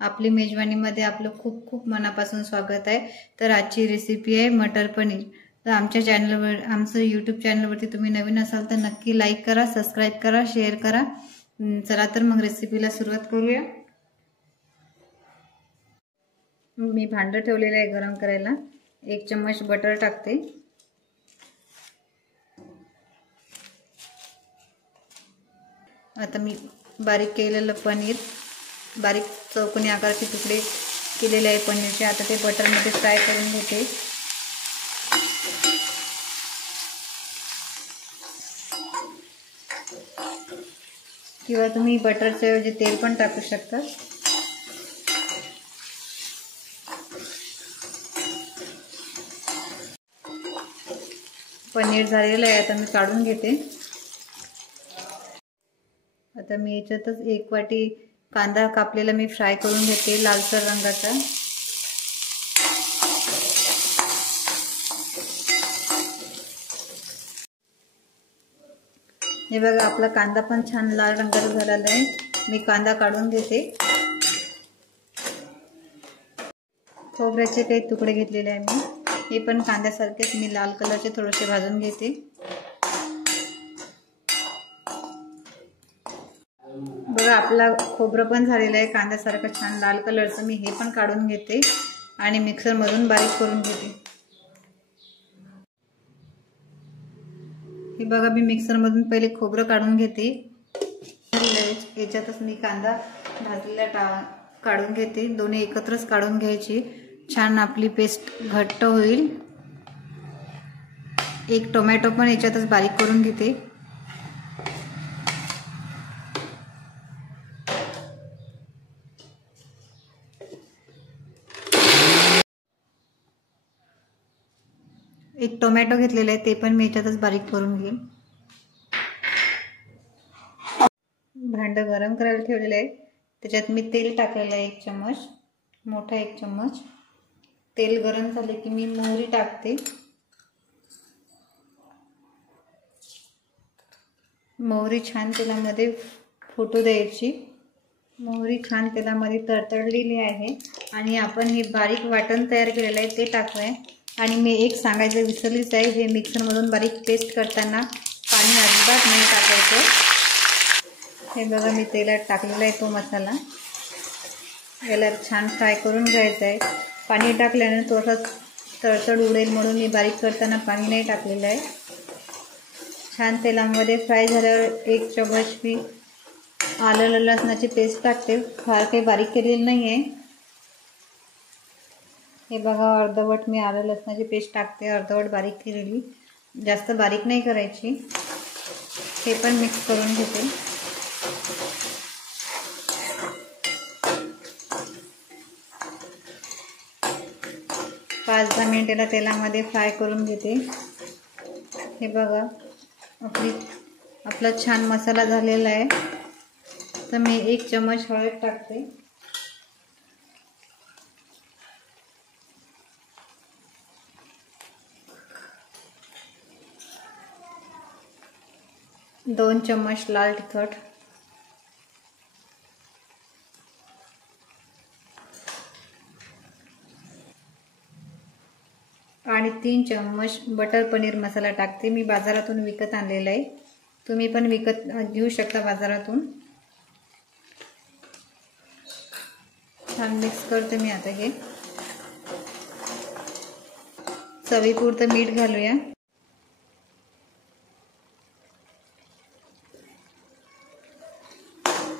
आपली मेजवानीमध्ये आपलं खूप खूप मनापासून स्वागत आहे। तर आजची रेसिपी आहे मटर पनीर। तर आमच्या चॅनलवर आमचं यूट्यूब चॅनलवरती तुम्ही नवीन असाल तर नक्की लाईक करा, सबस्क्राइब करा, शेअर करा। चला तर मग रेसिपीला सुरुवात करूया। मी भांड ठेवलेलं आहे गरम करायला। 1 चम्मच बटर टाकते। आता मी बारीक केलेलं पनीर, बारीक चौकोनी आकाराचे तुकडे केलेले आहे पनीरचे। आता ते बटरमध्ये फ्राय करून घेते। किंवा तुम्ही बटरच्या ऐवजी तेल पण टाकू शकता। पनीर झालेलं आहे, आता मी काढून घेते। आता मी याच्यातच 1 वाटी कांदा कापलेला मी फ्राय करून घेते लालसर रंगाचा। हे बघा आपला कांदा पण छान लाल रंगाचा झालेला आहे। मी कांदा काढून घेते। खोबऱ्याचे काही तुकडे घेतलेले आहे मी, हे पण कांद्यासारखेच मी लाल कलरचे थोडेसे भाजून घेते। बघा आपला खोबरं पण झालेलं आहे कांद्यासारखं छान लाल कलरचं। मी हे पण काढून घेते आणि मिक्सर मधून बारीक करून घेते। हे बघा मी मिक्सर मधून पहिले खोबरं काढून घेते। याच्यातच मी कांदा भाजलेला काढून घेते। दोन्ही एकत्रच काढून घ्यायची, छान आपली पेस्ट घट्ट होईल। 1 टोमॅटो पण याच्यातच बारीक करून घेते। एक टोमॅटो घेतलेला आहे, ते पण मी याच्यातच बारीक करून घेईन। भांड गरम करायला ठेवलेलं आहे, त्याच्यात मी तेल टाकलेलं आहे 1 चम्मच, मोठा 1 चम्मच। तेल गरम झाले की मी मोहरी टाकते। मोहरी छान तेलामध्ये फुटू द्यायची। मोहरी छान तेलामध्ये तडतडलेली आहे आणि आपण हे बारीक वाटण तयार केलेलं आहे ते टाकूया। आणि मी एक सांगायचं विसरलीच आहे, हे मिक्सर मधून बारीक पेस्ट करताना पाणी अजिबात नाही टाकायचं। हे बघा मी तेलात टाकलेला आहे तो मसाला, याला छान फ्राय करून घ्यायचा आहे। पाणी टाकल्याने थोडंसं तडतड उडेल म्हणून मी बारीक करताना पाणी नाही टाकलेलं आहे। छान तेलामध्ये फ्राय झाल्यावर 1 चम्मच मी आलं लसणाची पेस्ट टाकते, फार काही बारीक केलेली नाही आहे। हे बघा अर्धवट मी आलं लसणाची पेस्ट टाकते, अर्धवट बारीक केलेली, जास्त बारीक नाही करायची। हे पण मिक्स करून घेते। 5-10 मिनिटाला तेलामध्ये फ्राय करून घेते। हे बघा आपला छान मसाला झालेला आहे। तर मी 1 चम्मच हळद टाकते। दोन चम्मच लाल तिखट, आणि 3 चम्मच बटर पनीर मसाला टाकते। मी बाजारातून विकत आणलेला आहे, तुम्ही पण विकत घेऊ शकता बाजारातून। छान मिक्स करते मी आता। हे चवीपुरतं मीठ घालूया।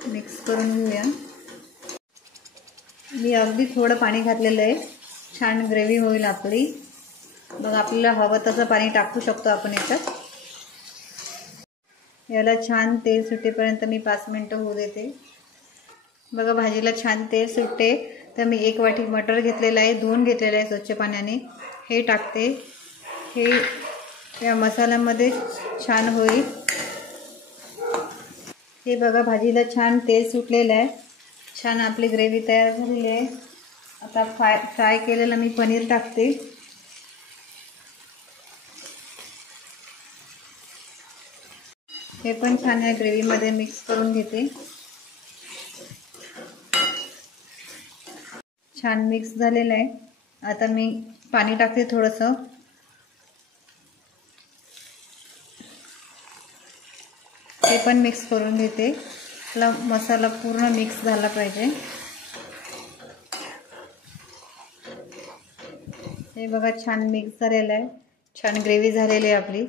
मिक्स करून घेऊया। मी अगदी थोडं पाणी घातलेलं आहे, छान ग्रेव्ही होईल आपली। बघा आपल्याला हवं तसं पाणी टाकू शकतो आपण याच्यात। याला छान तेल सुटेपर्यंत मी 5 मिनिटं होऊ देते। बघा भाजीला छान तेल सुटते तर मी 1 वाटी मटर घेतलेला आहे, धुवून घेतलेला आहे स्वच्छ पाण्याने, हे टाकते। हे या मसाल्यामध्ये छान होईल। हे बघा भाजीला छान तेल सुटलेलं आहे, छान आपली ग्रेव्ही तयार झालेली आहे। आता फ्राय केलेलं मी पनीर टाकते। हे पण छान या ग्रेव्हीमध्ये मिक्स करून घेते। छान मिक्स झालेलं आहे. आता मी पाणी टाकते थोडंसं. ते पण मिक्स करून घेते. आपला मसाला पूर्ण मिक्स झाला पाहिजे. हे बघा छान मिक्स झालेलं आहे. छान ग्रेव्ही झालेली आहे आपली.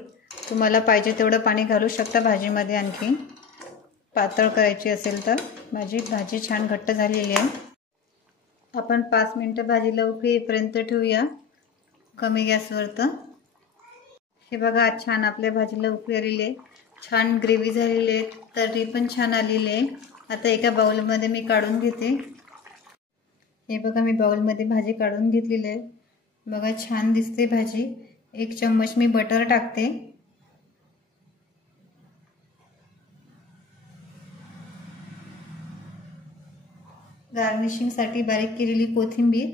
तुम्हाला पाहिजे तेवढं पाणी घालू शकता भाजीमध्ये. आणखी पातळ करायची असेल तर. भाजी छान घट्ट झालेली आहे. आपण 5 मिनिटं भाजीला उकळी येईपर्यंत ठेवूया कमी गॅसवर. तर हे बघा छान आपल्या भाजीला उकळी आलेली आहे. छान ग्रेव्ही झालेली आहे. तर्री पण छान आलेली आहे. आता एका बाउलमध्ये मी काढून घेते. हे बघा मी बाउलमध्ये भाजी काढून घेतलेली आहे. बघा छान दिसते भाजी. 1 चम्मच मी बटर टाकते. गार्निशिंगसाठी बारीक केलेली कोथिंबीर.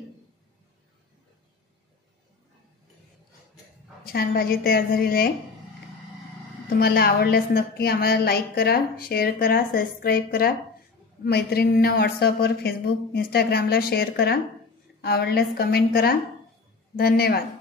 छान भाजी तयार झालेली आहे. तुम्हाला आवडल्यास नक्की आम्हाला लाईक करा, शेअर करा, सबस्क्राईब करा. मैत्रिणींना व्हॉट्सअपवर, फेसबुक, इंस्टाग्रामला शेअर करा. आवडल्यास कमेंट करा. धन्यवाद.